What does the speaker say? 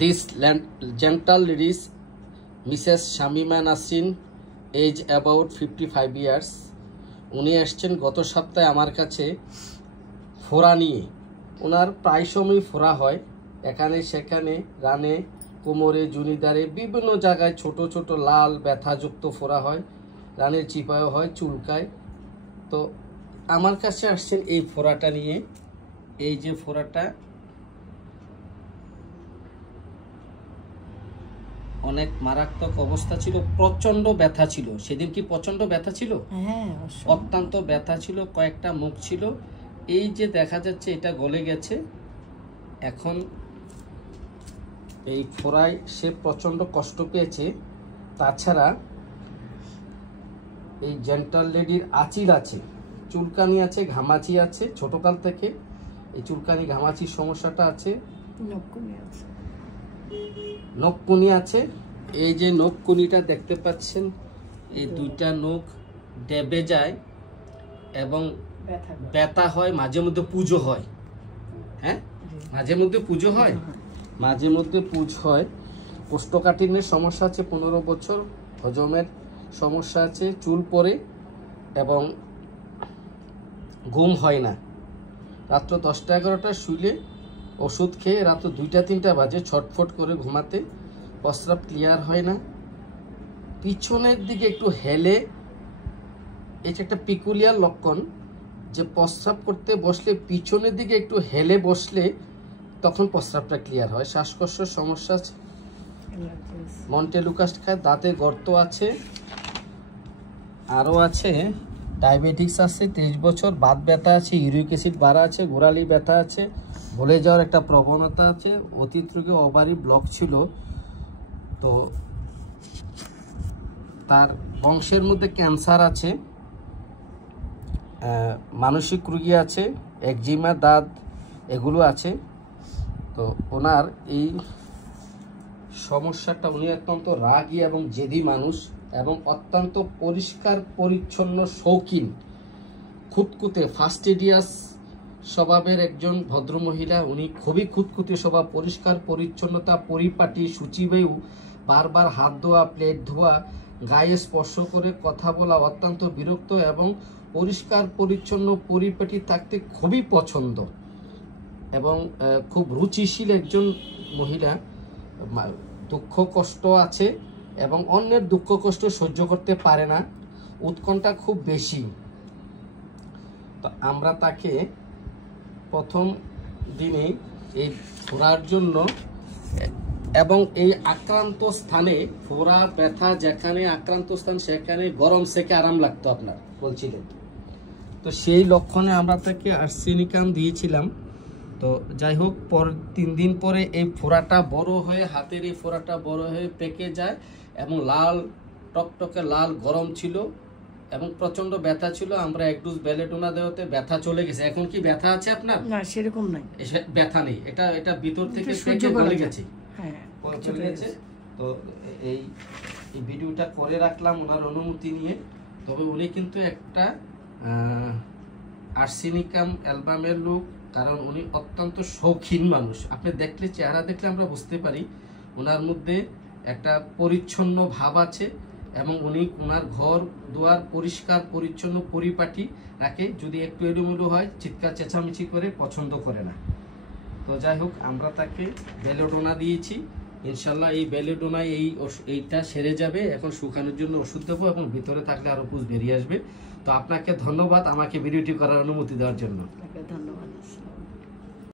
This gentle lady, Mrs. Shamima Nasrin, age about 55 years. উনি আসছেন গত সপ্তাহে আমার কাছে ফোড়া নিয়ে। ওনার প্রায় সময় ফোড়া হয়, এখানে সেখানে, রানে, কোমরে, জুনিদারে, বিভিন্ন জায়গায় ছোট ছোট লাল ব্যথাযুক্ত ফোড়া হয়, রানের চিপায়ও হয়, চুলকায়। তো আমার কাছে আসছেন এই ফোড়াটা নিয়ে। এই যে ফোড়াটা অনেক মারাত্মক অবস্থা ছিল, প্রচন্ড ব্যথা ছিল। সেদিন কি প্রচন্ড ব্যথা ছিল? হ্যাঁ, অত্যন্ত ব্যথা ছিল, কয়েকটা মুখ ছিল। এই যে দেখা যাচ্ছে এটা গলে গেছে। এখন এই ফোড়ায় সে প্রচন্ড কষ্ট পেয়েছে। তাছাড়া এই জেন্টাল লেডির আঁচিল আছে, চুলকানি আছে, ঘামাচি আছে, ছোটকাল থেকে এই চুলকানি ঘামাচির সমস্যাটা আছে, নখকুনি আছে। এই যে নখকুনিটা দেখতে পাচ্ছেন, এই দুইটা নখ ডেবে যায় এবং ব্যথা হয়, মাঝে মধ্যে পুজো হয়। হ্যাঁ, মাঝে মধ্যে পুজো হয়, মাঝে মধ্যে পুজ হয়। কোষ্ঠকাঠিন্যের সমস্যা আছে 15 বছর, হজমের সমস্যা আছে, চুল পড়ে এবং ঘুম হয় না। রাত্র 10টা-11টা শুইলে ওষুধ খেয়ে রাত্র 2টা-3টা বাজে ছটফট করে ঘুমাতে, প্রস্রাব ক্লিয়ার হয় না, পিছনের দিকে একটু হেলে। এটা একটা পিকুলিয়ার লক্ষণ যে প্রস্রাব করতে বসলে পিছনের দিকে একটু হেলে বসলে তখন প্রস্রাবটা ক্লিয়ার হয়। শ্বাসকষ্টের সমস্যা আছে, মন্টেলুকাস খায়, দাঁতে গর্ত আছে, আরও আছে ডায়াবেটিক্স আছে, 23 বছর, বাত ব্যথা আছে, ইউরিক অ্যাসিড বাড়া আছে, গোড়ালি ব্যথা আছে, ভুলে যাওয়ার একটা প্রবণতা আছে, অতীত রোগে ওভারি ব্লক ছিল। তো তার বংশের মধ্যে ক্যান্সার আছে, মানসিক রোগী আছে, একজিমা, দাঁত, এগুলো আছে। তো ওনার এই সমস্যাটা, উনি অত্যন্ত রাগী এবং জেদি মানুষ এবং অত্যন্ত পরিষ্কার পরিচ্ছন্ন শৌখিন, খুঁতখুঁতে ফাস্টিডিয়াস স্বভাবের একজন ভদ্রমহিলা। উনি খুবই খুঁতখুঁতে স্বভাব, পরিষ্কার পরিচ্ছন্নতা, পরিপাটি, শুচিবায়ু, বারবার হাত ধোয়া, প্লেট ধোয়া, গায়ে স্পর্শ করে কথা বলা, অত্যন্ত বিরক্ত এবং পরিষ্কার পরিচ্ছন্ন পরিপাটি থাকতে খুবই পছন্দ এবং খুব রুচিশীল একজন মহিলা। দুঃখ কষ্ট আছে এবং অন্যের দুঃখ কষ্ট সহ্য করতে পারে না, উৎকণ্ঠা খুব বেশি। তো আমরা তাকে প্রথম দিনে এই ফোড়ার জন্য এবং এই আক্রান্ত স্থানে, ফোড়া ব্যথা যেখানে আক্রান্ত স্থান সেখানে গরম সেকে আরাম লাগতো আপনার বলছিলেন। তো সেই লক্ষণে আমরা তাকে আর্সেনিকাম দিয়েছিলাম। তো যাই হোক, 3 দিন পরে এই ফোড়াটা বড় হয়ে, হাতের এই ফোড়াটা বড় হয়ে পেকে যায় এবং লাল টকটকে লাল গরম ছিল এবং প্রচন্ড ব্যথা ছিল। আমরা 1 ডোজ বেলেডোনা দেওয়াতে ব্যথা চলে গেছে। এখন কি ব্যথা আছে আপনার? না, সেরকম নাই, ব্যথা নেই। এটা ভিতর থেকে চলে গেছে। হ্যাঁ, চলে গেছে। তো এই ভিডিওটা করে রাখলাম ওনার অনুমতি নিয়ে। তবে উনি কিন্তু একটা আর্সেনিকাম অ্যালবামের লোক, কারণ উনি অত্যন্ত শৌখিন মানুষ। আপনি দেখলে, চেহারা দেখলে আমরা বুঝতে পারি ওনার মধ্যে একটা পরিচ্ছন্ন ভাব আছে এবং উনি ওনার ঘর দুয়ার পরিষ্কার পরিচ্ছন্ন পরিপাটি রাখে। যদি একটু এলোমেলো হয় চিৎকার চেঁচামেচি করে, পছন্দ করে না। তো যাই হোক, আমরা তাকে বেলেডোনা দিয়েছি। ইনশাল্লাহ এই বেলেডোনা এইটা সেরে যাবে। এখন শুকানোর জন্য ওষুধ দেবো এবং ভিতরে থাকলে আরও পুষ বেরিয়ে আসবে। তো আপনাকে ধন্যবাদ আমাকে ভিডিওটি করার অনুমতি দেওয়ার জন্য। ধন্যবাদ।